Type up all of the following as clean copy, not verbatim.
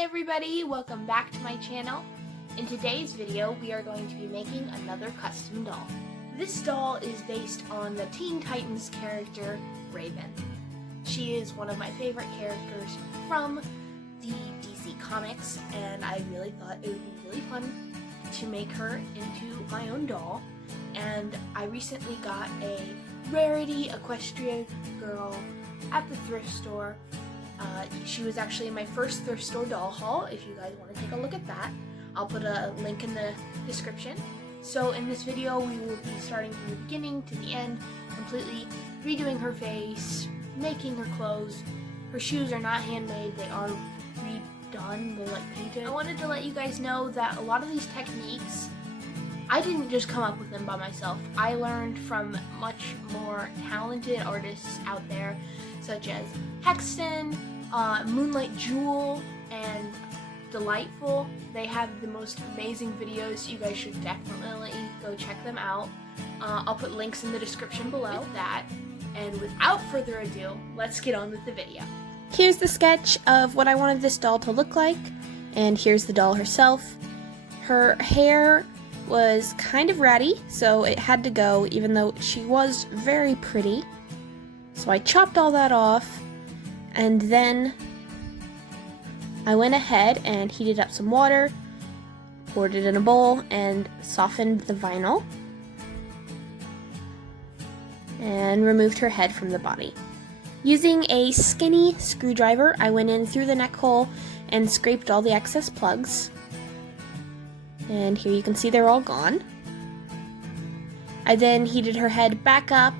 Hi everybody, welcome back to my channel. In today's video, we are going to be making another custom doll. This doll is based on the Teen Titans character, Raven. She is one of my favorite characters from the DC Comics, and I really thought it would be really fun to make her into my own doll. And I recently got a Rarity equestrian girl at the thrift store. She was actually in my first thrift store doll haul. If you guys want to take a look at that, I'll put a link in the description. So in this video, we will be starting from the beginning to the end, completely redoing her face, making her clothes. Her shoes are not handmade, they are redone, they're like painted. I wanted to let you guys know that a lot of these techniques, I didn't just come up with them by myself. I learned from much more talented artists out there, such as Hexton, Moonlight Jewel, and Delightful. They have the most amazing videos. You guys should definitely go check them out. I'll put links in the description below that. And without further ado, let's get on with the video. Here's the sketch of what I wanted this doll to look like, and here's the doll herself. Her hair was kind of ratty, so it had to go, even though she was very pretty. So I chopped all that off, and then I went ahead and heated up some water, poured it in a bowl, and softened the vinyl, and removed her head from the body. Using a skinny screwdriver, I went in through the neck hole and scraped all the excess plugs. And here you can see they're all gone. I then heated her head back up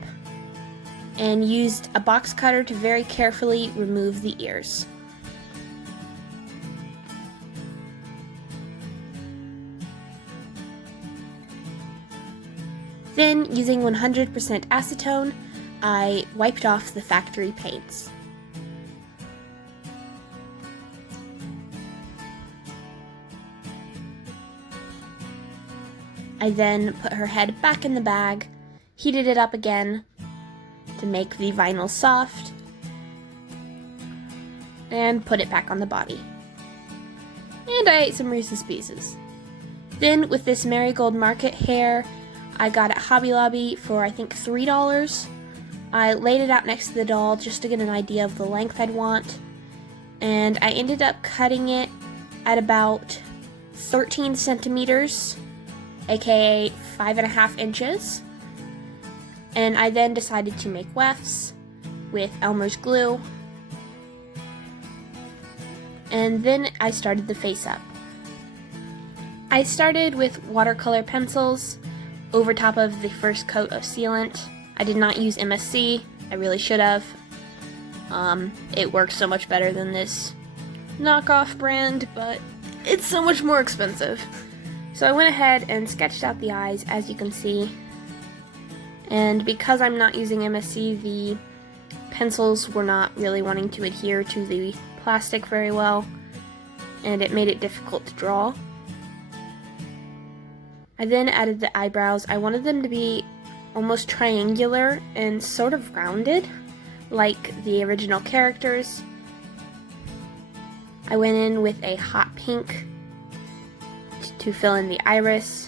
and used a box cutter to very carefully remove the ears. Then, using 100% acetone, I wiped off the factory paints. I then put her head back in the bag, heated it up again to make the vinyl soft, and put it back on the body. And I ate some Reese's Pieces. Then, with this Marigold Market hair, I got at Hobby Lobby for I think $3. I laid it out next to the doll just to get an idea of the length I'd want, and I ended up cutting it at about 13 centimeters, aka 5.5 inches. And I then decided to make wefts with Elmer's glue. And then I started the face up. I started with watercolor pencils over top of the first coat of sealant. I did not use MSC. I really should have. It works so much better than this knockoff brand, but it's so much more expensive. So I went ahead and sketched out the eyes, as you can see. And because I'm not using MSC, the pencils were not really wanting to adhere to the plastic very well, and it made it difficult to draw. I then added the eyebrows. I wanted them to be almost triangular and sort of rounded, like the original characters. I went in with a hot pink to fill in the iris,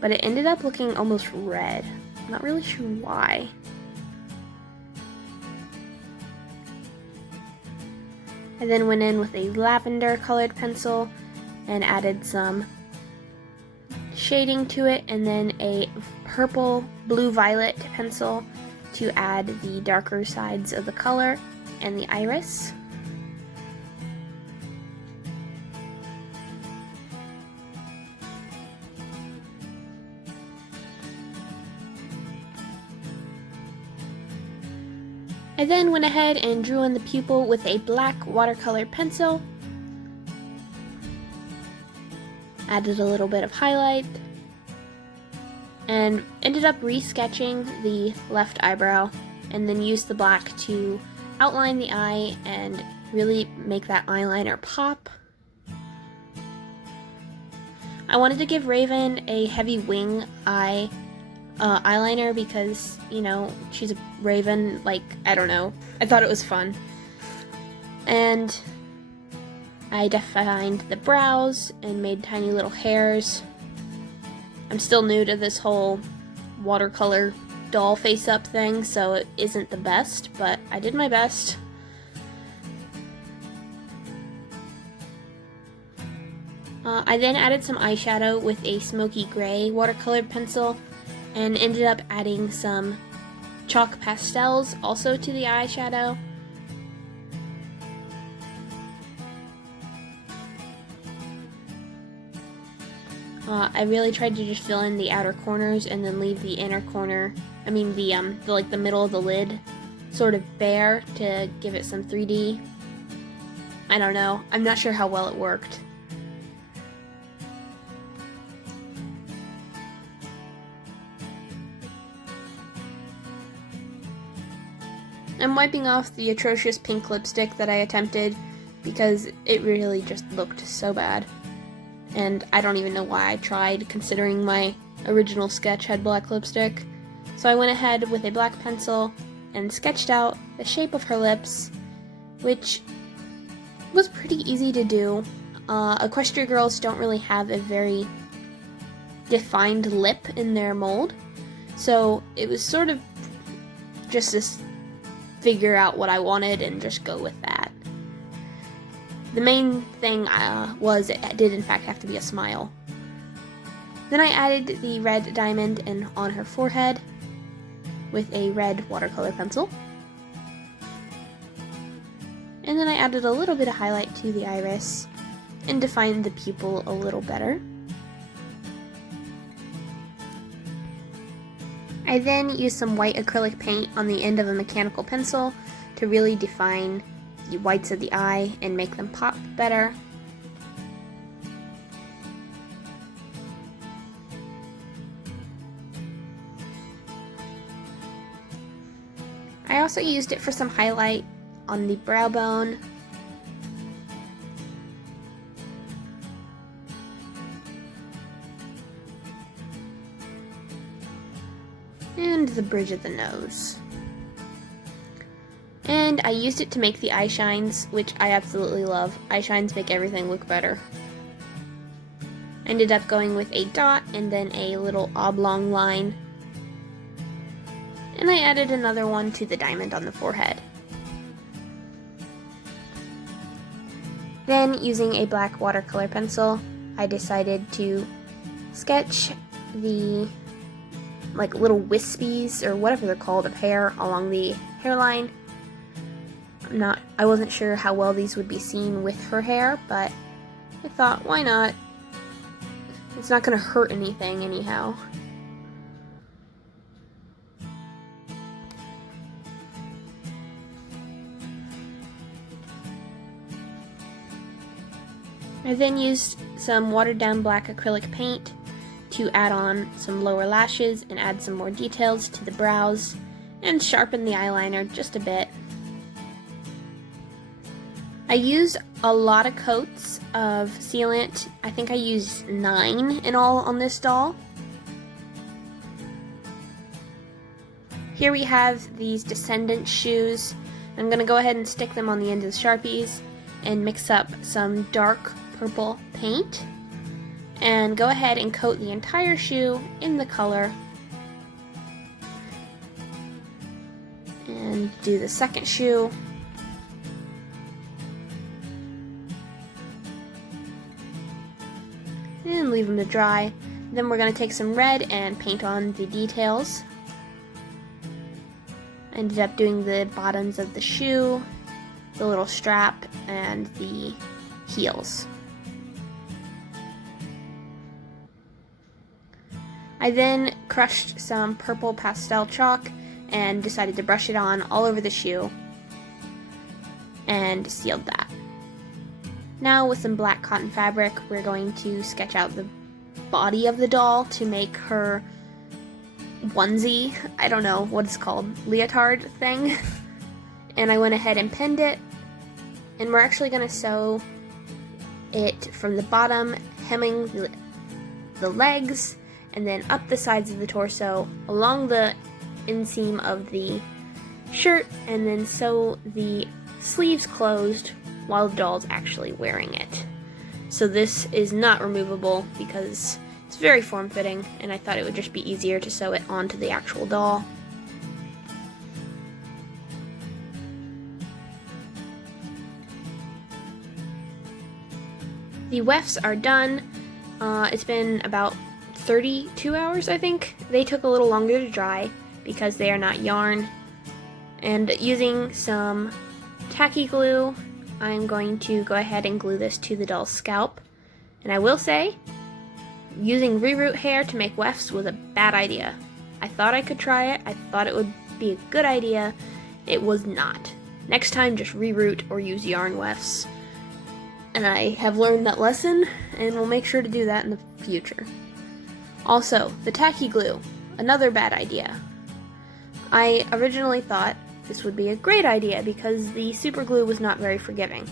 but it ended up looking almost red. I'm not really sure why. I then went in with a lavender colored pencil and added some shading to it, and then a purple blue violet pencil to add the darker sides of the color and the iris. I then went ahead and drew in the pupil with a black watercolor pencil, added a little bit of highlight, and ended up re-sketching the left eyebrow, and then used the black to outline the eye and really make that eyeliner pop. I wanted to give Raven a heavy wing eye eyeliner because, you know, she's a raven, like, I don't know. I thought it was fun. And I defined the brows and made tiny little hairs. I'm still new to this whole watercolor doll face-up thing, so it isn't the best, but I did my best. I then added some eyeshadow with a smoky gray watercolor pencil and ended up adding some chalk pastels also to the eyeshadow. I really tried to just fill in the outer corners and then leave the inner corner, the middle of the lid sort of bare to give it some 3D. I don't know, I'm not sure how well it worked. I'm wiping off the atrocious pink lipstick that I attempted because it really just looked so bad. And I don't even know why I tried, considering my original sketch had black lipstick. So I went ahead with a black pencil and sketched out the shape of her lips, which was pretty easy to do. Equestria girls don't really have a very defined lip in their mold, so it was sort of just this figure out what I wanted and just go with that. The main thing was it did in fact have to be a smile. Then I added the red diamond on her forehead with a red watercolor pencil. And then I added a little bit of highlight to the iris and defined the pupil a little better. I then used some white acrylic paint on the end of a mechanical pencil to really define the whites of the eye and make them pop better. I also used it for some highlight on the brow bone. And the bridge of the nose. And I used it to make the eye shines, which I absolutely love. Eye shines make everything look better. I ended up going with a dot and then a little oblong line. And I added another one to the diamond on the forehead. Then, using a black watercolor pencil, I decided to sketch the little wispies, or whatever they're called, of hair along the hairline. I wasn't sure how well these would be seen with her hair, but I thought, why not? It's not gonna hurt anything anyhow. I then used some watered down black acrylic paint to add on some lower lashes and add some more details to the brows and sharpen the eyeliner just a bit. I used a lot of coats of sealant. I think I used 9 in all on this doll. Here we have these Descendant shoes. I'm going to go ahead and stick them on the end of the Sharpies and mix up some dark purple paint and go ahead and coat the entire shoe in the color. And do the second shoe. And leave them to dry. Then we're going to take some red and paint on the details. I ended up doing the bottoms of the shoe, the little strap, and the heels. I then crushed some purple pastel chalk and decided to brush it on all over the shoe and sealed that. Now with some black cotton fabric, we're going to sketch out the body of the doll to make her onesie, I don't know what it's called, leotard thing. And I went ahead and pinned it, and we're actually going to sew it from the bottom, hemming the legs, and then up the sides of the torso, along the inseam of the shirt, and then sew the sleeves closed while the doll's actually wearing it. So this is not removable because it's very form-fitting, and I thought it would just be easier to sew it onto the actual doll. The wefts are done. It's been about 32 hours, I think. They took a little longer to dry because they are not yarn. And using some tacky glue, I'm going to go ahead and glue this to the doll's scalp. And I will say, using reroot hair to make wefts was a bad idea. I thought I could try it. I thought it would be a good idea. It was not. Next time, just reroot or use yarn wefts. And I have learned that lesson, and will make sure to do that in the future. Also, the tacky glue, another bad idea. I originally thought this would be a great idea because the super glue was not very forgiving.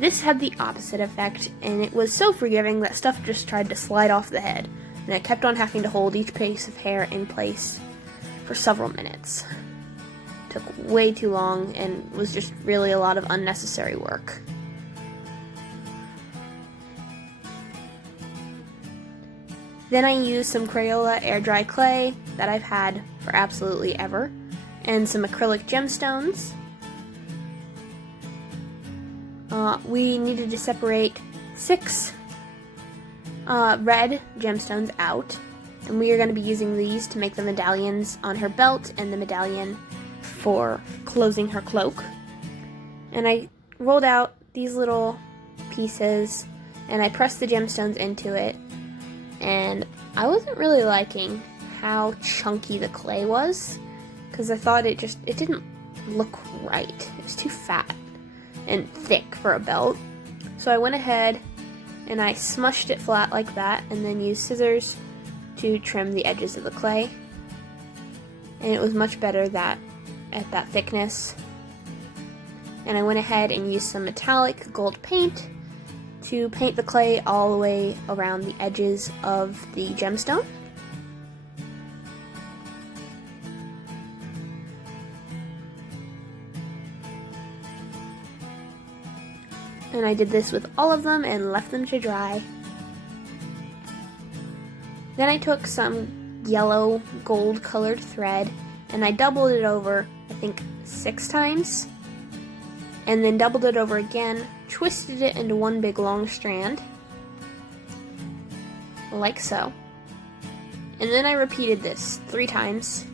This had the opposite effect, and it was so forgiving that stuff just tried to slide off the head, and I kept on having to hold each piece of hair in place for several minutes. It took way too long and was just really a lot of unnecessary work. Then I used some Crayola air dry clay that I've had for absolutely ever, and some acrylic gemstones. We needed to separate 6 red gemstones out, and we are going to be using these to make the medallions on her belt and the medallion for closing her cloak. And I rolled out these little pieces, and I pressed the gemstones into it. And I wasn't really liking how chunky the clay was, because I thought it didn't look right. It was too fat and thick for a belt. So I went ahead and I smushed it flat like that, and then used scissors to trim the edges of the clay. And it was much better at that thickness. And I went ahead and used some metallic gold paint to paint the clay all the way around the edges of the gemstone. And I did this with all of them and left them to dry. Then I took some yellow gold colored thread and I doubled it over, I think 6 times. And then doubled it over again, twisted it into one big long strand, like so. And then I repeated this 3 times.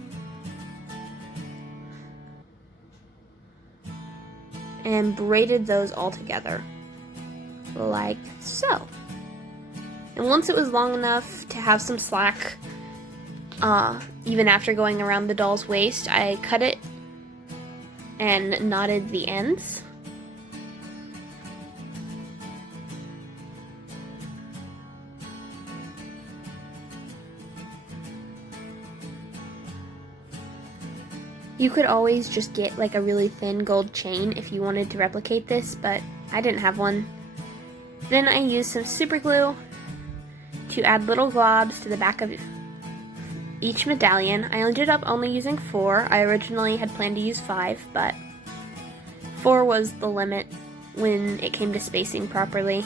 And braided those all together, like so. And once it was long enough to have some slack, even after going around the doll's waist, I cut it and knotted the ends. You could always just get like a really thin gold chain if you wanted to replicate this, but I didn't have one. Then I used some super glue to add little globs to the back of each medallion. I ended up only using 4. I originally had planned to use 5, but 4 was the limit when it came to spacing properly.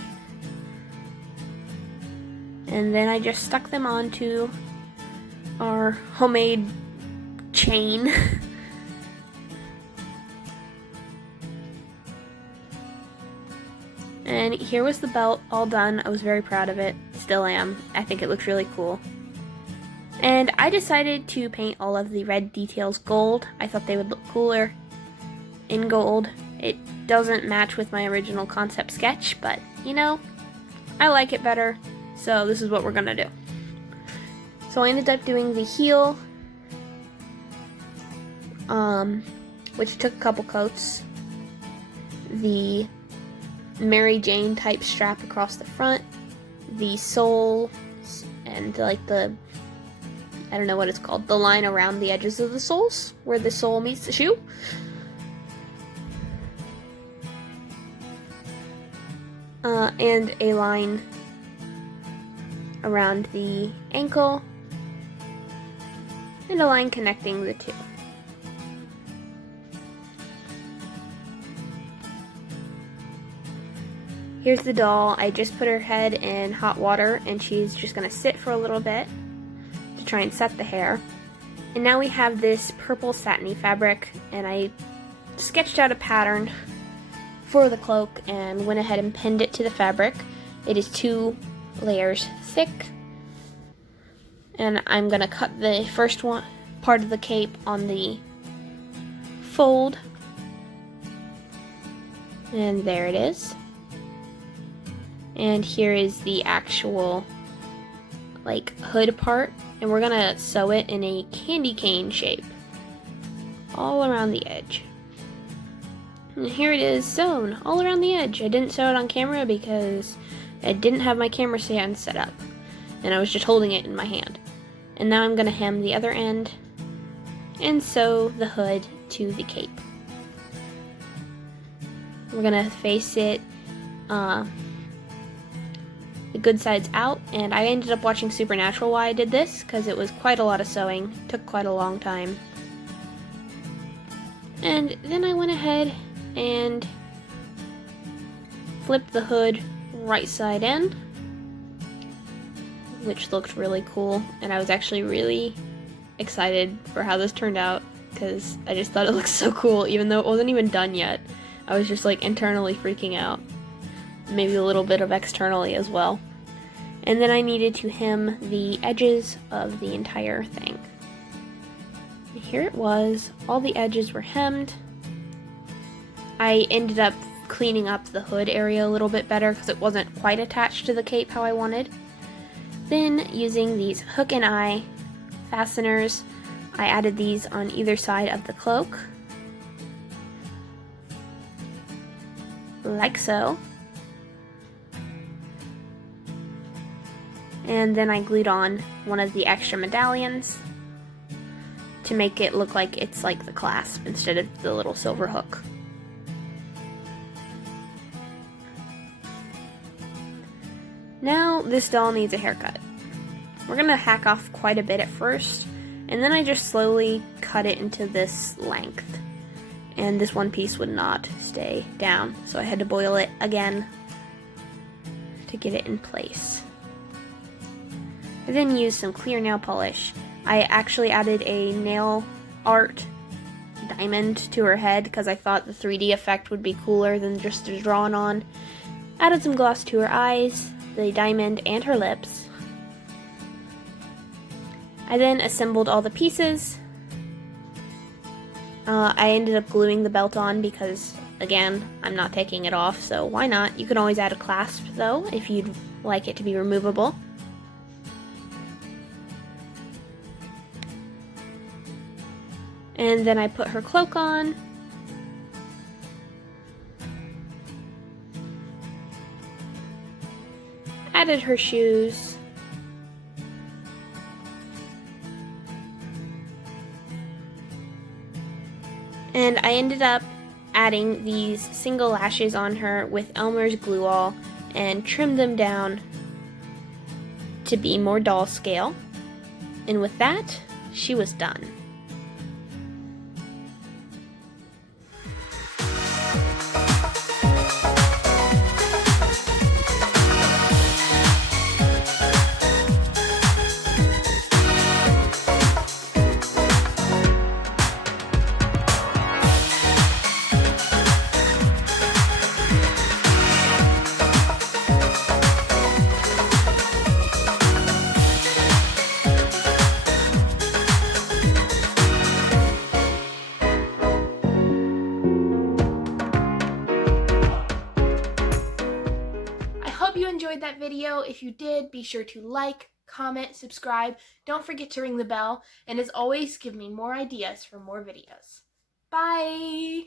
And then I just stuck them onto our homemade chain. And here was the belt all done. I was very proud of it. Still am. I think it looks really cool. And I decided to paint all of the red details gold. I thought they would look cooler in gold. It doesn't match with my original concept sketch, but you know, I like it better, so this is what we're gonna do. So I ended up doing the heel, which took a couple coats, the Mary Jane type strap across the front, the sole, and like the, I don't know what it's called, the line around the edges of the soles, where the sole meets the shoe. And a line around the ankle, and a line connecting the two. Here's the doll. I just put her head in hot water and she's just gonna sit for a little bit to try and set the hair. And now we have this purple satiny fabric, and I sketched out a pattern for the cloak and went ahead and pinned it to the fabric. It is 2 layers thick, and I'm gonna cut the first one part of the cape on the fold, and there it is. And here is the actual like hood part, and we're gonna sew it in a candy cane shape all around the edge. And here it is sewn all around the edge. I didn't sew it on camera because I didn't have my camera stand set up, and I was just holding it in my hand. And now I'm gonna hem the other end and sew the hood to the cape. We're gonna face it the good sides out, and I ended up watching Supernatural while I did this because it was quite a lot of sewing, took quite a long time. And then I went ahead and flipped the hood right side in, which looked really cool, and I was actually really excited for how this turned out because I just thought it looked so cool even though it wasn't even done yet. I was just like internally freaking out. Maybe a little bit of externally as well. And then I needed to hem the edges of the entire thing. And here it was, all the edges were hemmed. I ended up cleaning up the hood area a little bit better because it wasn't quite attached to the cape how I wanted. Then using these hook and eye fasteners, I added these on either side of the cloak, like so. And then I glued on one of the extra medallions to make it look like it's like the clasp instead of the little silver hook. Now this doll needs a haircut. We're gonna hack off quite a bit at first, and then I just slowly cut it into this length. And this one piece would not stay down, so I had to boil it again to get it in place. I then used some clear nail polish. I actually added a nail art diamond to her head because I thought the 3D effect would be cooler than just a drawn on. Added some gloss to her eyes, the diamond, and her lips. I then assembled all the pieces. I ended up gluing the belt on because, again, I'm not taking it off, so why not? You can always add a clasp, though, if you'd like it to be removable. And then I put her cloak on. Added her shoes. And I ended up adding these single lashes on her with Elmer's glue all and trimmed them down to be more doll scale. And with that, she was done. Enjoyed that video. If you did, be sure to like, comment, subscribe. Don't forget to ring the bell, and as always, give me more ideas for more videos. Bye!